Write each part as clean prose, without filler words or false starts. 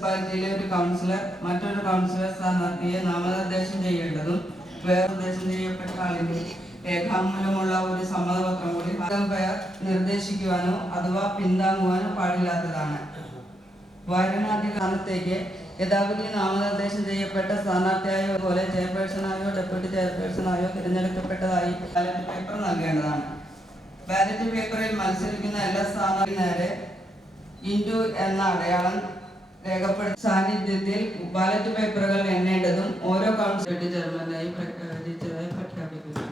മുനിസിപ്പാലിറ്റിയിലെ ഒരു കൗൺസിലർ മറ്റൊരു കൗൺസിലർ സ്ഥാനാർത്ഥിയെ നാമനിർദ്ദേശം ചെയ്യേണ്ടതും നിർദ്ദേശം ചെയ്യപ്പെട്ട ആളിന് രേഖാമൂലമുള്ള ഒരു സമ്മതപത്രം കൂടി പേർ നിർദ്ദേശിക്കുവാനോ അഥവാ പിന്താങ്ങുവാനോ പാടില്ലാത്തതാണ്. വാരണാസി സ്ഥാനത്തേക്ക് യഥാവിധി നാമനിർദ്ദേശം ചെയ്യപ്പെട്ട സ്ഥാനാർത്ഥിയായോ പോലെ ചെയർപേഴ്സണായോ ഡെപ്യൂട്ടി ചെയർപേഴ്സണായോ തിരഞ്ഞെടുക്കപ്പെട്ടതായി ബാലറ്റ് പേപ്പർ നൽകേണ്ടതാണ്. ബാലറ്റ് പേപ്പറിൽ മത്സരിക്കുന്ന എല്ലാ സ്ഥാനാർത്ഥി നേരെ ഇൻഡു എന്ന അടയാളം രേഖപ്പെടുത്തിയ സാന്നിധ്യത്തിൽ ബാലറ്റ് പേപ്പറുകൾ എണ്ണേണ്ടതും ഓരോ കൗൺസിൽ ചെയർമാനായി പ്രഖ്യാപിച്ചതായി പ്രഖ്യാപിക്കുന്നു.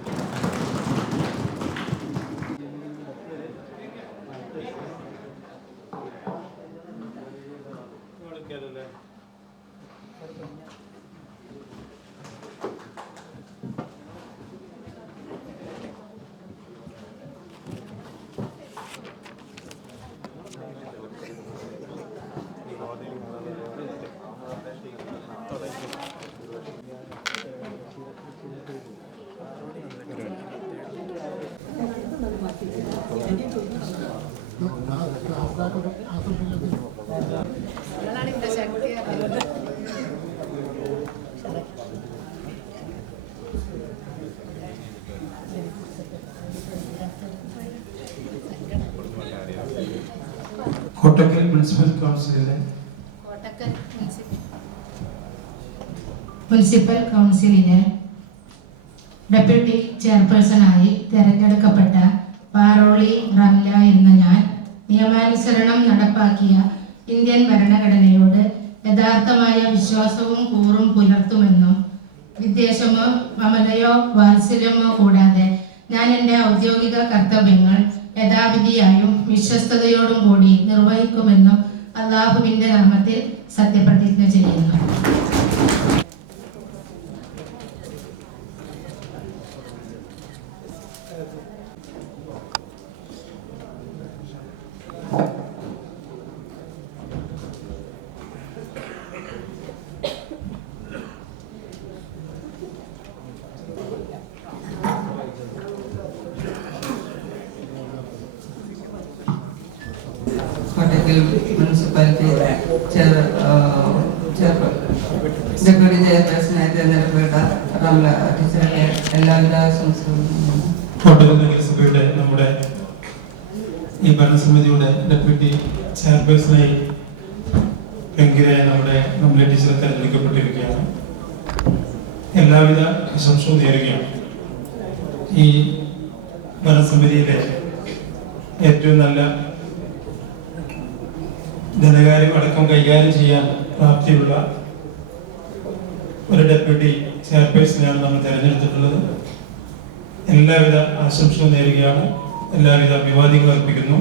കോട്ടക്കൽ മുനിസിപ്പൽ കൗൺസിലിലെ മുനിസിപ്പൽ കൗൺസിലിന് ഡെപ്യൂട്ടി ചെയർപേഴ്സണായി തെരഞ്ഞെടുക്കപ്പെട്ട പാറോളി റംല എന്ന ഞാൻ നിയമാനുസരണം നടപ്പാക്കിയ ഇന്ത്യൻ ഭരണഘടനയോട് യഥാർത്ഥമായ വിശ്വാസവും കൂറും പുലർത്തുമെന്നും വിദ്വേഷമോ മമതയോ വാത്സല്യമോ കൂടാതെ ഞാൻ എൻ്റെ ഔദ്യോഗിക കർത്തവ്യങ്ങൾ യഥാവിധിയായും വിശ്വസ്തയോടും കൂടി നിർവഹിക്കുമെന്നും അല്ലാഹുവിൻ്റെ നാമത്തിൽ സത്യപ്രതിജ്ഞ ചെയ്യുന്നു. കോട്ടക്കൽ മുനിസിപ്പാലിറ്റിയിലെ ഡെപ്യൂട്ടി ചെയർപേഴ്സണായി തിരഞ്ഞെടുക്കപ്പെട്ട റംല ടീച്ചറുടെ എല്ലാവിധ ആശംസകളും. കോട്ടക്കൽ നഗരസഭയുടെ നമ്മുടെ ഈ ഭരണസമിതിയുടെ ഡെപ്യൂട്ടി ചെയർപേഴ്സണായി ഭയങ്കരയായ നമ്മുടെ റംല ടീച്ചറെ തെരഞ്ഞെടുക്കപ്പെട്ടിരിക്കുകയാണ്. എല്ലാവിധ ആശംസകളും നേരുകയാണ്. ഈ ഭരണസമിതിയിലെ ഏറ്റവും നല്ല ധനകാര്യം അടക്കം കൈകാര്യം ചെയ്യാൻ പ്രാപ്തിയുള്ള ഒരു ഡെപ്യൂട്ടി ചെയർപേഴ്സണെയാണ് നമ്മൾ തിരഞ്ഞെടുത്തിട്ടുള്ളത്. എല്ലാവിധ ആശംസകളും നേരുകയാണ്. എല്ലാവിധ അഭിവാദ്യങ്ങളും അർപ്പിക്കുന്നു.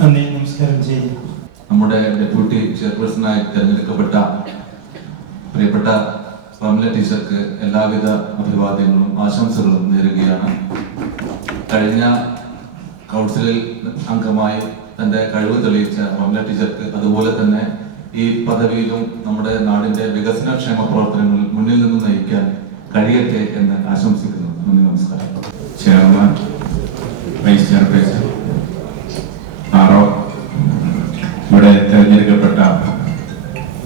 നന്ദി, നമസ്കാരം ചെയ്യുന്നു. നമ്മുടെ ഡെപ്യൂട്ടി ചെയർപേഴ്സണായി തിരഞ്ഞെടുക്കപ്പെട്ട പ്രിയപ്പെട്ട റംല ടീച്ചർക്ക് എല്ലാവിധ അഭിവാദ്യങ്ങളും ആശംസകളും നേരുകയാണ്. കഴിഞ്ഞ കൗൺസിലിൽ അംഗമായി തന്റെ കഴിവ് തെളിയിച്ച റംല ടീച്ചർക്ക് അതുപോലെ തന്നെ ഈ പദവിയിലും നമ്മുടെ നാടിന്റെ വികസനക്ഷേമ പ്രവർത്തനങ്ങളിൽ മുന്നിൽ നിന്ന് നയിക്കാൻ കഴിയട്ടെ എന്ന് ആശംസിക്കുന്നു. നന്ദി, നമസ്കാരം. ചെയർമാൻ, വൈസ് ചെയർപേഴ്സൺ, ആറോ ഇവിടെ തെരഞ്ഞെടുക്കപ്പെട്ട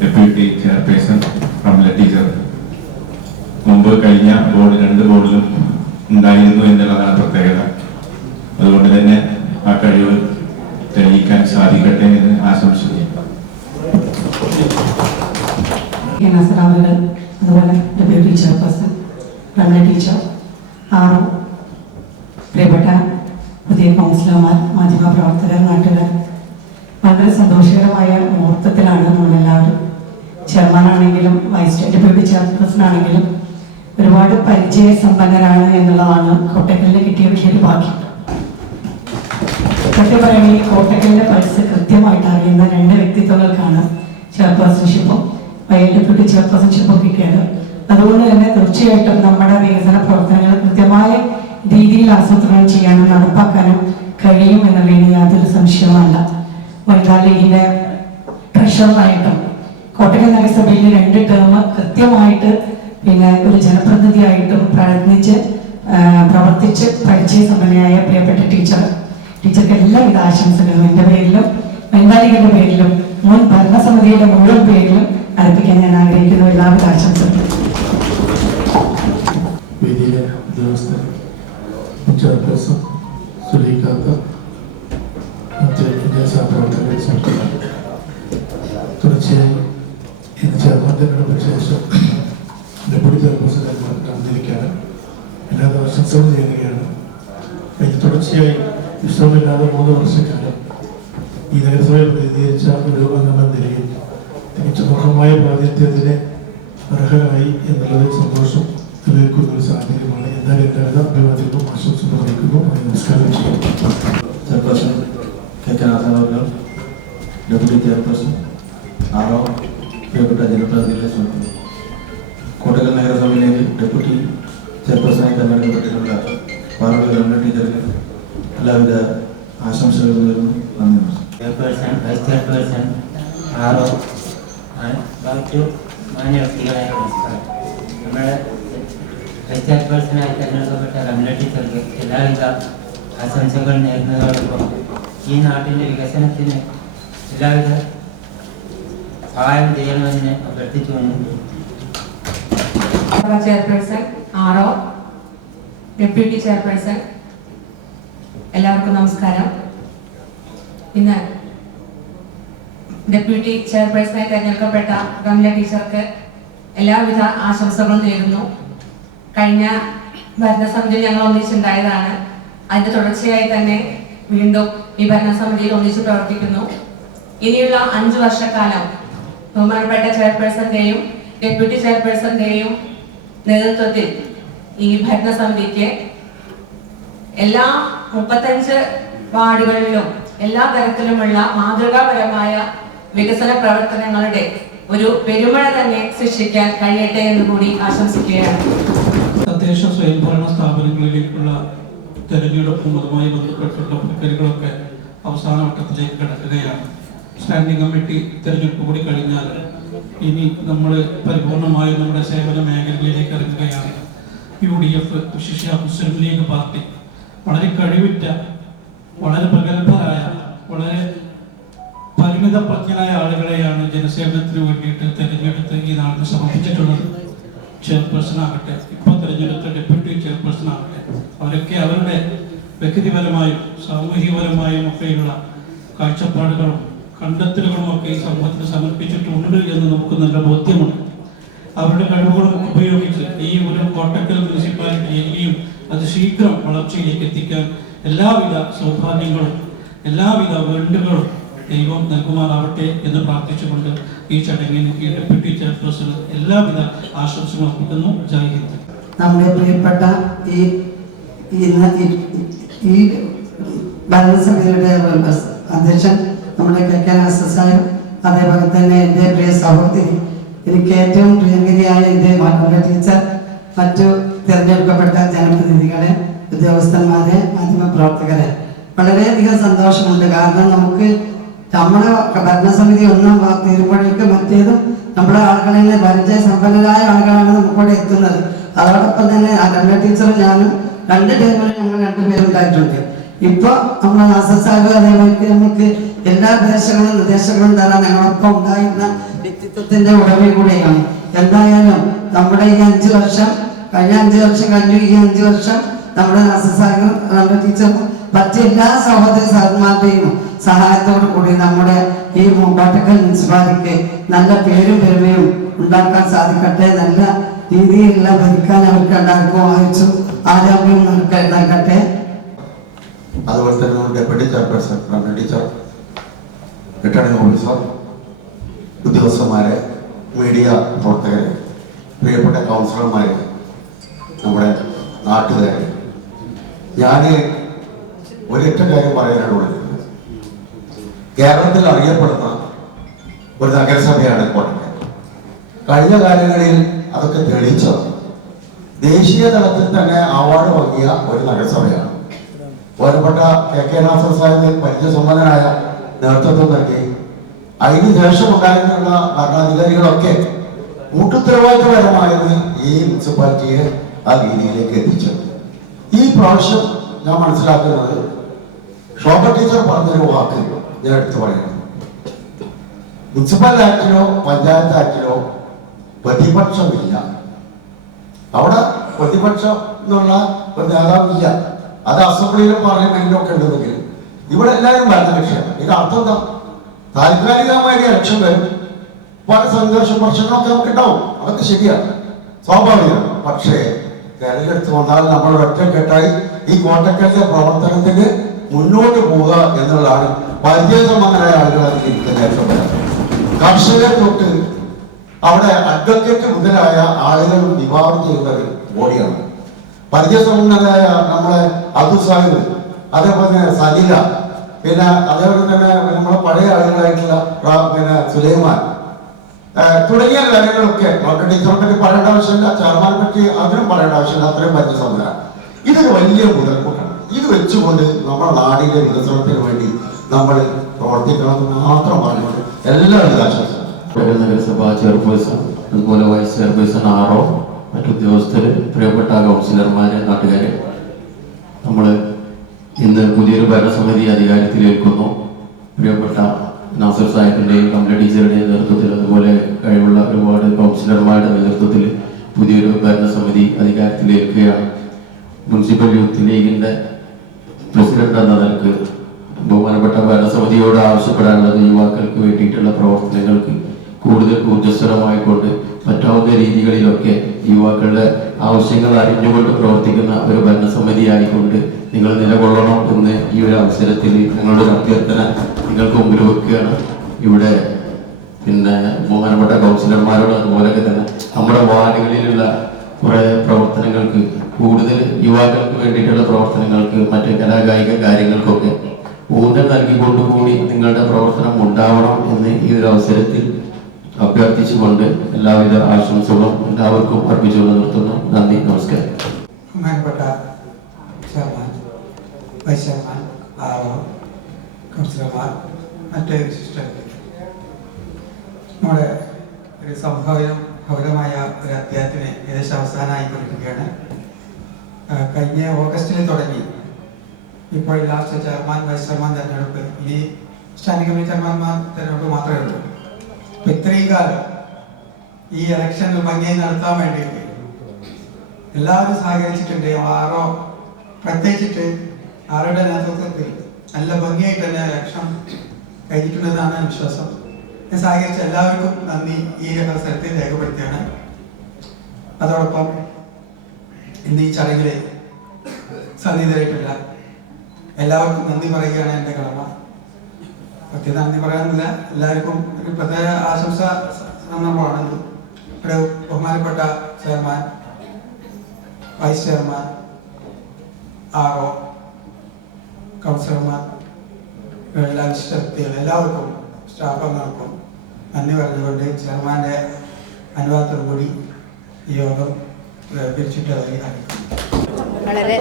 ഡെപ്യൂട്ടി ചെയർപേഴ്സൺ റംല ടീച്ചർ മുമ്പ് കഴിഞ്ഞ ബോർഡ് 2 ബോർഡിലും ഉണ്ടായിരുന്നു എന്നുള്ളതാണ് പ്രത്യേകത. അതുകൊണ്ട് തന്നെ ആ കഴിവ് തെളിയിക്കാൻ സാധിക്കട്ടെ എന്ന് ആശംസിക്കുന്നു. അതുപോലെ ഡെപ്യൂട്ടി ചെയർപേഴ്സൺ റംല ടീച്ചർ, ആറോ, പ്രിയപ്പെട്ട പുതിയ കൗൺസിലർമാർ, മാധ്യമപ്രവർത്തകർ, നാട്ടുകാർ, വളരെ സന്തോഷകരമായ മുഹൂർത്തത്തിലാണ് നമ്മളെല്ലാവരും. ചെയർമാനാണെങ്കിലും വൈസ് ഡെപ്യൂട്ടി ചെയർപേഴ്സൺ ആണെങ്കിലും ഒരുപാട് പരിചയസമ്പന്നരാണ് എന്നുള്ളതാണ് കോട്ടക്കലിന് കിട്ടിയ വലിയൊരു ഭാഗ്യം. സത്യം പറയുകയാണെങ്കിൽ കോട്ടക്കലിന്റെ പൾസ് കൃത്യമായിട്ട് അറിയുന്ന 2 വ്യക്തിത്വങ്ങൾക്കാണ് ചെയർപേഴ്സൺഷിപ്പും ഡെപ്യൂട്ടി ചെയർപേഴ്സൺഷിപ്പും കിട്ടിയത്. അതുകൊണ്ട് തന്നെ തീർച്ചയായിട്ടും നമ്മുടെ വികസന പ്രവർത്തനങ്ങൾ കൃത്യമായ രീതിയിൽ ആസൂത്രണം ചെയ്യാനും നടപ്പാക്കാനും കഴിയും എന്നുള്ളതിന് യാതൊരു സംശയവുമല്ല. വനിതാ ലീഗിന്റെ ട്രഷററായിട്ടും കോട്ടക്കൽ നഗരസഭയിൽ 2 ടേം കൃത്യമായിട്ട് ഒരു ജനപ്രതിനിധിയായിട്ടും പ്രവർത്തിച്ച് പരിചയസമ്പന്നയായ പ്രിയപ്പെട്ട ടീച്ചർക്ക് എല്ലാവിധ ആശംസകളും എൻ്റെ പേരിലും വനിതാ ലീഗിന്റെ പേരിലും മുൻ ഭരണസമിതി ഭരണസമിതിയുടെ മുഴുവൻ പേരിലും അർപ്പിക്കാൻ ഞാൻ ആഗ്രഹിക്കുന്നു. എല്ലാവരും ആശംസകളും. വേദിയിലെ ഉദ്യോഗസ്ഥർ, ചെയർപേഴ്സൺ സുലൈഖാത്ത, മറ്റ് വിദ്യാഭ്യാസ സുഹൃത്തുക്കൾ, തുടർച്ചയായി ഇന്ന് ചെയർമാൻ തെരഞ്ഞെടുപ്പിന് ശേഷം ഡെപ്യൂട്ടി ചെയർപേഴ്സണായി നടന്നിരിക്കുകയാണ്. എല്ലാ ആശംസകളും ചെയ്യുകയാണ്. കഴിഞ്ഞ തുടർച്ചയായി വിശ്രമമില്ലാതെ 3 വർഷക്കാലം ഈ നഗരസഭയെ പ്രതിനിധീകരിച്ച ഒരു അംഗമെന്ന നിലയിൽ തികച്ച മുഖമായ പ്രാതിനിധ്യത്തിന് അർഹരായി എന്നുള്ളത് സന്തോഷം തെളിയിക്കുന്ന ഒരു സാഹചര്യമാണ്. എന്തായാലും എല്ലാവിധ അഭിവാദ്യങ്ങളും ആശംസകളും അറിയിക്കുന്നു. നമസ്കാരം ചെയ്യും. ചെയർപേഴ്സൺ കെ നാഥൻ, ഡെപ്യൂട്ടി ചെയർപേഴ്സൺ ആറോ, പ്രിയപ്പെട്ട ജനപ്രതിനിധികളെ ശ്രമിക്കുന്നു. കോട്ടക്കൽ നഗരസഭയിലേക്ക് ഡെപ്യൂട്ടി ചെയർപേഴ്സണായി തെരഞ്ഞെടുക്കപ്പെട്ടിട്ടുള്ള പാർവതി രമണ ടീച്ചർക്ക് എല്ലാവിധ ആശംസകളും നേരുന്നു. നന്ദി. ചെയർപേഴ്സൺ, വൈസ് ചെയർപേഴ്സൺ, ആറോ, ബാക്കി മാന്യ വ്യക്തികളായ നമസ്കാരം. നമ്മുടെ വൈസ് ചെയർപേഴ്സണായി തിരഞ്ഞെടുക്കപ്പെട്ട രമണ ടീച്ചർക്ക് എല്ലാവിധ ആശംസകൾ നേരുന്നതോടൊപ്പം ഈ നാട്ടിൻ്റെ വികസനത്തിന് എല്ലാവിധ സഹായം ചെയ്യണമെന്ന് അഭ്യർത്ഥിച്ചുകൊണ്ട് ചെയർപേഴ്സൺ, ആറോ, ഡെപ്യൂട്ടി ചെയർപേഴ്സൺ, എല്ലാവർക്കും നമസ്കാരം. ഇന്ന് ഡെപ്യൂട്ടി ചെയർപേഴ്സണായി തിരഞ്ഞെടുക്കപ്പെട്ട റംല ടീച്ചർക്ക് എല്ലാവിധ ആശംസകളും നേരുന്നു. കഴിഞ്ഞ ഭരണസമിതിയിൽ ഞങ്ങൾ ഒന്നിച്ചുണ്ടായതാണ്. അതിന്റെ തുടർച്ചയായി തന്നെ വീണ്ടും ഈ ഭരണസമിതിയിൽ ഒന്നിച്ച് പ്രവർത്തിക്കുന്നു. ഇനിയുള്ള 5 വർഷക്കാലം ബഹുമാനപ്പെട്ട ചെയർപേഴ്സന്റെയും ഡെപ്യൂട്ടി ചെയർപേഴ്സന്റെയും നേതൃത്വത്തിൽ ഈ ഭരണസമിതിക്ക് എല്ലാ 35 വാർഡുകളിലും എല്ലാ തരത്തിലുമുള്ള മാതൃകാപരമായ വികസന പ്രവർത്തനങ്ങളുടെ ഒരു പെരുമഴ തന്നെ സൃഷ്ടിക്കാൻ കഴിയട്ടെ എന്ന് കൂടി ആശംസിക്കുകയാണ്. തദ്ദേശ സ്വയംഭരണ സ്ഥാപനങ്ങളിലേക്കുള്ള തെരഞ്ഞെടുപ്പും അതുമായി ബന്ധപ്പെട്ടുള്ള പ്രക്രിയകളൊക്കെ അവസാന വട്ടത്തിലേക്ക് കിടക്കുകയാണ്. സ്റ്റാൻഡിംഗ് കമ്മിറ്റി തെരഞ്ഞെടുപ്പ് കൂടി കഴിഞ്ഞാൽ ഇനി നമ്മൾ പരിപൂർണമായും നമ്മുടെ സേവന മേഖലകളിലേക്ക് ഇറങ്ങുകയാണ്. UDF, വിശിഷ്യ മുസ്ലിം ലീഗ് പാർട്ടി വളരെ കഴിവുറ്റ, വളരെ പ്രഗത്ഭരായ, വളരെ പരിമിത പ്രജ്ഞനായ ആളുകളെയാണ് ജനസേവനത്തിന് വേണ്ടിയിട്ട് തിരഞ്ഞെടുത്ത് ഈ നാടിന് സമർപ്പിച്ചിട്ടുള്ളത്. ചെയർപേഴ്സൺ ആകട്ടെ, ഇപ്പോൾ തിരഞ്ഞെടുത്ത ഡെപ്യൂട്ടി ചെയർപേഴ്സൺ ആകട്ടെ, അവരൊക്കെ അവരുടെ വ്യക്തിപരമായും സാമൂഹികപരമായും ഒക്കെയുള്ള കാഴ്ചപ്പാടുകളും കണ്ടെത്തലുകളും ഒക്കെ ഈ സമൂഹത്തിന് സമർപ്പിച്ചിട്ടുണ്ട് എന്ന് നമുക്ക് നല്ല ബോധ്യമുണ്ട്. അവരുടെ കഴിവുകളും ഉപയോഗിച്ച് ഈ ഒരു കോട്ടക്കൽ മുനിസിപ്പാലിറ്റി ഇനിയും അത് ശീഘ്രം വളർച്ചയിലേക്ക് എത്തിക്കാൻ എല്ലാവിധ സൗഭാഗ്യങ്ങളും എല്ലാവിധ വേണ്ടുകളും ദൈവം നൽകുമാറാവട്ടെ എന്ന് പ്രാർത്ഥിച്ചുകൊണ്ട് ഈ ചടങ്ങിന് ഈ ഡെപ്യൂട്ടി ചെയർപേഴ്സൺ എല്ലാവിധ ആശംസകളും അർപ്പിക്കുന്നു. ജയ് ഹിന്ദ്. നമ്മുടെ പ്രിയപ്പെട്ട ഈ ഭരണസമിതിയുടെ അധ്യക്ഷൻ നമ്മുടെ KK നാസർ, അതേപോലെ തന്നെ എൻ്റെ പ്രിയ സഹോദരി, എനിക്ക് ഏറ്റവും പ്രിയങ്കരിയായ എൻ്റെ മാനവ ടീച്ചർ, മറ്റു തിരഞ്ഞെടുക്കപ്പെട്ട ജനപ്രതിനിധികളെ, ഉദ്യോഗസ്ഥന്മാരെ, മാധ്യമപ്രവർത്തകരെ, വളരെയധികം സന്തോഷമുണ്ട്. കാരണം നമ്മുടെ ഭരണസമിതി ഒന്നാം തീരുമ്പോഴേക്ക് മറ്റേതും നമ്മുടെ ആളുകളെ പരിചയസമ്പന്നരായ ആളുകളാണ് നമുക്കിവിടെ എത്തുന്നത്. അതോടൊപ്പം തന്നെ ആ രമണ ടീച്ചറും ഞാനും 2 ടൈമിൽ ഞങ്ങൾ 2 പേരുണ്ടായിട്ടുണ്ട്. ഇപ്പൊ നമ്മുടെ നാസർ സാഹിബ് അതേപോലെ നമുക്ക് എല്ലാ നിർദ്ദേശങ്ങളും തരാൻ ഞങ്ങളൊപ്പം ഉണ്ടായിരുന്ന വ്യക്തിത്വത്തിന്റെ ഉടമ കൂടെയാണ്. എന്തായാലും നമ്മുടെ ഈ 5 വർഷം കഴിഞ്ഞ 5 വർഷം കഴിഞ്ഞു. ഈ 5 വർഷം നമ്മുടെ നാസർ സാഹിബും നമ്മുടെ ടീച്ചറും മറ്റ് എല്ലാ സഹോദര സാധന്മാരുടെയും സഹായത്തോടു കൂടി നമ്മുടെ ഈ കോട്ടക്കൽ മുനിസിപ്പാലിറ്റിക്ക് നല്ല പേരും പെരുമയും ഉണ്ടാക്കാൻ സാധിക്കട്ടെ. നല്ല രീതിയിലുള്ള ഭരിക്കാൻ അവർക്ക് എല്ലാവർക്കും ആയുസ്സും ആരോഗ്യവും നൽകട്ടെ. അതുപോലെ തന്നെ deputy chairperson Ramla teacher, returning officer, ഉദ്യോഗസ്ഥന്മാരെ, മീഡിയ പ്രവർത്തകരെ, പ്രിയപ്പെട്ട കൗൺസിലർമാരെ, നമ്മുടെ നാട്ടുകാരെ, ഞാൻ ഒരൊറ്റ കാര്യം പറയാനാണുള്ളത്. കേരളത്തിൽ അറിയപ്പെടുന്ന ഒരു നഗരസഭയാണ് കോട്ടക്കൽ. കഴിഞ്ഞ കാലങ്ങളിൽ അതൊക്കെ തെളിയിച്ചത് ദേശീയ തലത്തിൽ തന്നെ അവാർഡ് വാങ്ങിയ ഒരു നഗരസഭയാണ്. ബഹുമാനപ്പെട്ട KK നാസർ സാഹിബ് പരിചയസമ്പന്നനായ നേതൃത്വം നൽകി അതിന് ശേഷം ഉണ്ടായിരുന്നുള്ള ഭരണാധികാരികളൊക്കെ കൂട്ടുത്തരവാദിത്തപരമായത് ഈ മുനിസിപ്പാലിറ്റിയെ ആ രീതിയിലേക്ക് എത്തിച്ചത്. ഈ പ്രാവശ്യം ഞാൻ മനസ്സിലാക്കുന്നത് ശോഭ ടീച്ചർ പറഞ്ഞൊരു വാക്ക് ഞാൻ എടുത്തു പറയുന്നു. മുനിസിപ്പൽ ആക്ടിലോ പഞ്ചായത്ത് ആക്ടിലോ പ്രതിപക്ഷമില്ല. അവിടെ പ്രതിപക്ഷം എന്നുള്ള ഒരു നേതാവില്ല. അത് അസംബ്ലിയിലും പാർലമെന്റിലും ഒക്കെ ഉണ്ടെങ്കിൽ ഇവിടെ എല്ലാവരും ഭരണകക്ഷിയാണ്. ഇത് അർത്ഥം എന്താ? താൽക്കാലികമായ ഇലക്ഷൻ വരും, പല സംഘർഷം പ്രശ്നങ്ങളൊക്കെ നമുക്ക് ഉണ്ടാവും, അതൊക്കെ ശരിയാണ്, സ്വാഭാവികമാണ്. പക്ഷേ തെരഞ്ഞെടുത്ത് വന്നാൽ നമ്മൾ ഒറ്റക്കെട്ടായി ഈ കോട്ടക്കലിന്റെ പ്രവർത്തനത്തിന് മുന്നോട്ട് പോവുക എന്നുള്ളതാണ് പരിചയസമ്പന്നരായ ആളുകളാണ് ഇരിക്കുന്ന. കർഷകരെ തൊട്ട് അവിടെ അഡ്വക്കേറ്റ് മുതലായ ആളുകൾ വിഭാവനം ചെയ്യുന്നത് ബോഡിയാണ്. പരിചയസമ്പന്നരായ നമ്മളെ അബ്ദുൽ സാഹിബ്, അതേപോലെ തന്നെ സലീല, പിന്നെ അതേപോലെ തന്നെ നമ്മളെ പഴയ ആളുകളായിട്ടുള്ള പിന്നെ സുലൈമാൻ തുടങ്ങിയ കാര്യങ്ങളൊക്കെ ഡോക്ടർ ടീച്ചറെ പറ്റി പറയേണ്ട ആവശ്യമില്ല, ചെയർമാനെ പറ്റി അതിനും പറയേണ്ട ആവശ്യമില്ല. അത്രയും പരിചയസമ്പന്നരാണ്. ഇതൊരു വലിയ മുതൽക്കൂട്ടാണ്. ഇത് വെച്ചുകൊണ്ട് നമ്മുടെ നാടിന്റെ വികസനത്തിന് വേണ്ടി നമ്മൾ പ്രവർത്തിക്കണമെന്ന് മാത്രം പറഞ്ഞുകൊണ്ട് എല്ലാവരും ആശംസ. നഗരസഭാ ചെയർപേഴ്സൺ, അതുപോലെ വൈസ് ചെയർപേഴ്സൺ, ആർഒ, മറ്റുദ്യോഗസ്ഥര്, പ്രിയപ്പെട്ട കൗൺസിലർമാരെ, നാട്ടുകാരെ, നമ്മൾ ഇന്ന് പുതിയൊരു ഭരണസമിതി അധികാരത്തിലേൽക്കുന്നു. പ്രിയപ്പെട്ട നാസർ സാഹിബിൻ്റെയും കമല ടീച്ചറുടെയും നേതൃത്വത്തിൽ, അതുപോലെ കഴിവുള്ള ഒരുപാട് കൗൺസിലർമാരുടെ നേതൃത്വത്തിൽ പുതിയൊരു ഭരണസമിതി അധികാരത്തിലേൽക്കുകയാണ്. മുനിസിപ്പൽ യൂത്ത് ലീഗിൻ്റെ പ്രസിഡന്റ് എന്ന നിലക്ക് ബഹുമാനപ്പെട്ട ഭരണസമിതിയോട് ആവശ്യപ്പെടാനുള്ളത് യുവാക്കൾക്ക് വേണ്ടിയിട്ടുള്ള പ്രവർത്തനങ്ങൾക്ക് കൂടുതൽ ഊർജ്ജസ്വലമായിക്കൊണ്ട് പറ്റാവുന്ന രീതികളിലൊക്കെ യുവാക്കളുടെ ആവശ്യങ്ങൾ അറിഞ്ഞുകൊണ്ട് പ്രവർത്തിക്കുന്ന ഒരു ഭരണസമിതി ആയിക്കൊണ്ട് നിങ്ങൾ നിലകൊള്ളണം എന്ന് ഈ ഒരു അവസരത്തിൽ ഞങ്ങളുടെ ഒരു അഭ്യർത്ഥന നിങ്ങൾക്ക് മുമ്പിൽ വെക്കുകയാണ്. ഇവിടെ പിന്നെ ബഹുമാനപ്പെട്ട കൗൺസിലർമാരോട് അതുപോലെയൊക്കെ തന്നെ നമ്മുടെ വാർഡുകളിലുള്ള കുറേ പ്രവർത്തനങ്ങൾക്ക്, കൂടുതൽ യുവാക്കൾക്ക് വേണ്ടിയിട്ടുള്ള പ്രവർത്തനങ്ങൾക്ക്, മറ്റ് കലാകായിക കാര്യങ്ങൾക്കൊക്കെ ഊന്നൽ നൽകിക്കൊണ്ടുകൂടി നിങ്ങളുടെ പ്രവർത്തനം ഉണ്ടാവണം എന്ന് ഈ ഒരു അവസരത്തിൽ അഭ്യർത്ഥിച്ചുകൊണ്ട് എല്ലാവിധ ആശംസകളും എല്ലാവർക്കും അർപ്പിച്ചുകൊണ്ട് നിർത്തുന്നു. നന്ദി, നമസ്കാരം. ബഹുമാനപ്പെട്ട ചെയർമാൻ, വൈസ് ചെയർമാൻ, ആർഒ, കൗൺസിലർമാർ, മറ്റ് വിശിഷ്ട നമ്മുടെ ഒരു ഭൗരമായ ഒരു അധ്യായത്തിന് ഏകദേശം അവസാനമായിക്കൊണ്ടിരിക്കുകയാണ്. കഴിഞ്ഞ ഓഗസ്റ്റിൽ തുടങ്ങി ഇപ്പോൾ ലാസ്റ്റ് ചെയർമാൻ, വൈസ് ചെയർമാൻ തെരഞ്ഞെടുപ്പ്, ഇനി സ്റ്റാൻഡിംഗ് കമ്മിറ്റി ചെയർമാൻമാർ തെരഞ്ഞെടുപ്പ് മാത്രമേ ഉള്ളൂ. അപ്പം ഇത്രയും കാലം ഈ ഇലക്ഷനിൽ ഭംഗിയായി നടത്താൻ വേണ്ടിയിട്ട് എല്ലാവരും സഹകരിച്ചിട്ടുണ്ട്. ആറോ പ്രത്യേകിച്ചിട്ട് ആറുടെ നേതൃത്വത്തിൽ നല്ല ഭംഗിയായിട്ട് തന്നെ ഇലക്ഷൻ കഴിഞ്ഞിട്ടുണ്ടെന്നാണ് വിശ്വാസം. ഞാൻ സഹകരിച്ച എല്ലാവർക്കും നന്ദി ഈ അവസരത്തിൽ രേഖപ്പെടുത്തുകയാണ്. അതോടൊപ്പം ഇന്ന് ഈ ചടങ്ങിൽ സന്നിഹിതരായിട്ടുള്ള എല്ലാവർക്കും നന്ദി പറയുകയാണ് എൻ്റെ കടമ. പ്രത്യേക നന്ദി പറയാനില്ല, എല്ലാവർക്കും ഒരു പ്രത്യേക ആശംസ സന്ദർഭമാണെന്ന്. ഇവിടെ ബഹുമാനപ്പെട്ട ചെയർമാൻ, വൈസ് ചെയർമാൻ, ആർഒ, കൗൺസിലർമാർ, എല്ലാ വിശിഷ്ട വ്യക്തികൾ, എല്ലാവർക്കും സ്റ്റാഫംഗങ്ങൾക്കും നന്ദി പറഞ്ഞുകൊണ്ട് ചെയർമാൻ്റെ അനുവാദത്തോടുകൂടി ഈ യോഗം പിരിച്ചിട്ടതായി അറിയിക്കുന്നു. വളരെ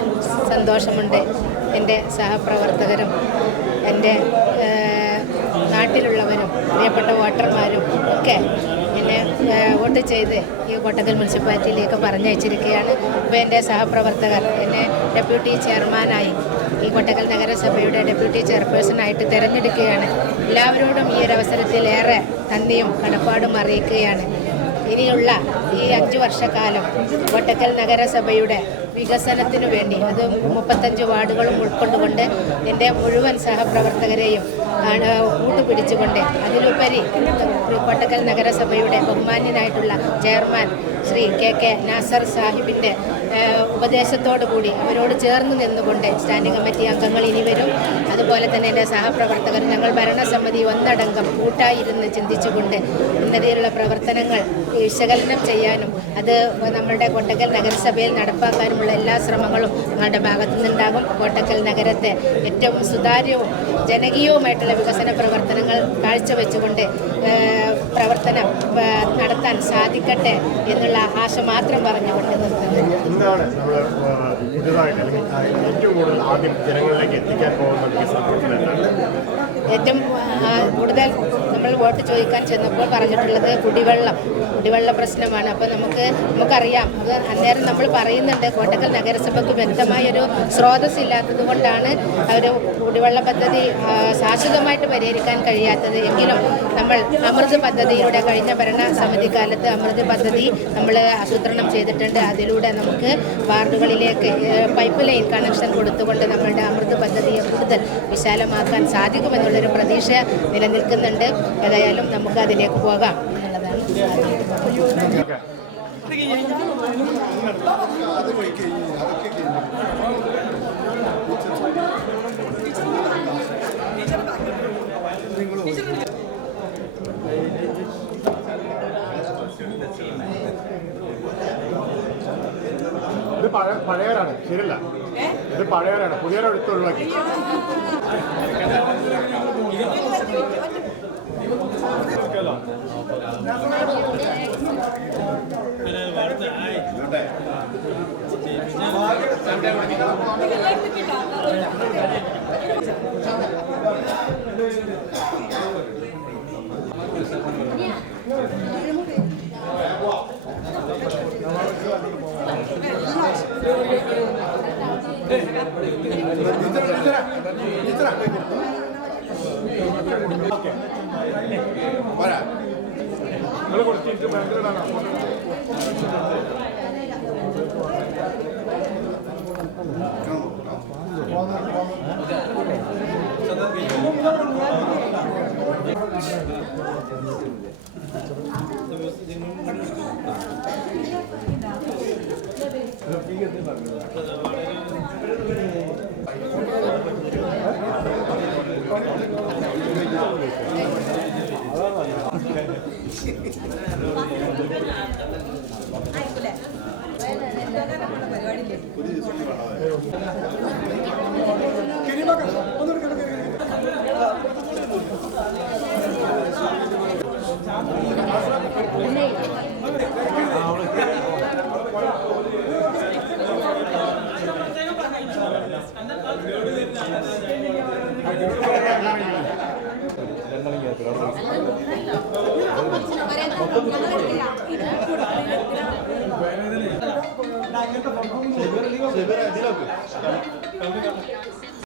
സന്തോഷമുണ്ട്. എൻ്റെ സഹപ്രവർത്തകരും എൻ്റെ നാട്ടിലുള്ളവരും പ്രിയപ്പെട്ട വോട്ടർമാരും ഒക്കെ എന്നെ വോട്ട് ചെയ്ത് ഈ കോട്ടക്കൽ മുനിസിപ്പാലിറ്റിയിലേക്ക് പറഞ്ഞയച്ചിരിക്കുകയാണ്. ഇപ്പോൾ എൻ്റെ സഹപ്രവർത്തകർ എന്നെ ഡെപ്യൂട്ടി ചെയർമാനായി ഈ കോട്ടക്കൽ നഗരസഭയുടെ ഡെപ്യൂട്ടി ചെയർപേഴ്സണായിട്ട് തിരഞ്ഞെടുക്കുകയാണ്. എല്ലാവരോടും ഈ ഒരു അവസരത്തിൽ ഏറെ നന്ദിയും കടപ്പാടും അറിയിക്കുകയാണ്. ഇനിയുള്ള ഈ 5 വർഷക്കാലം കോട്ടക്കൽ നഗരസഭയുടെ വികസനത്തിനു വേണ്ടി, അത് 35 വാർഡുകളും ഉൾക്കൊണ്ടുകൊണ്ട് എൻ്റെ മുഴുവൻ സഹപ്രവർത്തകരെയും കൂട്ടുപിടിച്ചുകൊണ്ട്, അതിലുപരി കോട്ടക്കൽ നഗരസഭയുടെ ബഹുമാന്യനായിട്ടുള്ള ചെയർമാൻ ശ്രീ കെ നാസർ സാഹിബിൻ്റെ ഉപദേശത്തോടു കൂടി അവരോട് ചേർന്ന് നിന്നുകൊണ്ട് സ്റ്റാൻഡിംഗ് കമ്മിറ്റി അംഗങ്ങൾ ഇനി വരും. അതുപോലെ തന്നെ എൻ്റെ സഹപ്രവർത്തകർ, ഞങ്ങൾ ഭരണസമിതി ഒന്നടങ്കം കൂട്ടായിരുന്ന് ചിന്തിച്ചുകൊണ്ട് ഉന്നതിയിലുള്ള പ്രവർത്തനങ്ങൾ വിശകലനം ചെയ്യാനും അത് നമ്മളുടെ കോട്ടക്കൽ നഗരസഭയിൽ നടപ്പാക്കാനുമുള്ള എല്ലാ ശ്രമങ്ങളും ഞങ്ങളുടെ ഭാഗത്തു നിന്നുണ്ടാകും. കോട്ടക്കൽ നഗരത്തെ ഏറ്റവും സുതാര്യവും ജനകീയവുമായിട്ടുള്ള വികസന പ്രവർത്തനങ്ങൾ കാഴ്ചവെച്ചുകൊണ്ട് പ്രവർത്തനം നടത്താൻ സാധിക്കട്ടെ എന്നുള്ള ആശ മാത്രം പറഞ്ഞുകൊണ്ട് നിർത്തുന്നു. എന്താണ് നമ്മൾ പുതുതായിട്ട് ഏറ്റവും കൂടുതൽ ആദ്യം ജനങ്ങളിലേക്ക് എത്തിക്കാൻ പോകുന്ന വികസന പ്രവർത്തനങ്ങൾ? ഏറ്റവും കൂടുതൽ നമ്മൾ വോട്ട് ചോദിക്കാൻ ചെന്നപ്പോൾ പറഞ്ഞിട്ടുള്ളത് കുടിവെള്ള പ്രശ്നമാണ്. അപ്പോൾ നമുക്കറിയാം, അത് അന്നേരം നമ്മൾ പറയുന്നുണ്ട് കോട്ടക്കൽ നഗരസഭയ്ക്ക് വ്യക്തമായൊരു സ്രോതസ് ഇല്ലാത്തത് കൊണ്ടാണ് അവർ കുടിവെള്ള പദ്ധതി ശാശ്വതമായിട്ട് പരിഹരിക്കാൻ കഴിയാത്തത്. എങ്കിലും നമ്മൾ അമൃത് പദ്ധതിയിലൂടെ കഴിഞ്ഞ ഭരണസമിതി കാലത്ത് അമൃത് പദ്ധതി നമ്മൾ ആസൂത്രണം ചെയ്തിട്ടുണ്ട്. അതിലൂടെ നമുക്ക് വാർഡുകളിലേക്ക് പൈപ്പ് ലൈൻ കണക്ഷൻ കൊടുത്തുകൊണ്ട് നമ്മളുടെ അമൃത് പദ്ധതിയെ കൂടുതൽ വിശാലമാക്കാൻ സാധിക്കുമെന്നുള്ളൊരു പ്രതീക്ഷ നിലനിൽക്കുന്നുണ്ട്. ഏതായാലും നമുക്ക് അതിലേക്ക് പോകാം എന്നുള്ളതാണ്. ഇത് പഴയവരാണ്, ശരിയല്ല, ഇത് പഴയവരാണ്, പുതിയവരെടുത്ത് ഒഴിവാക്കി. നിങ്ങൾ കൊടുത്തിട്ട് ബാങ്കിലാണ് ഇതിലേക്ക്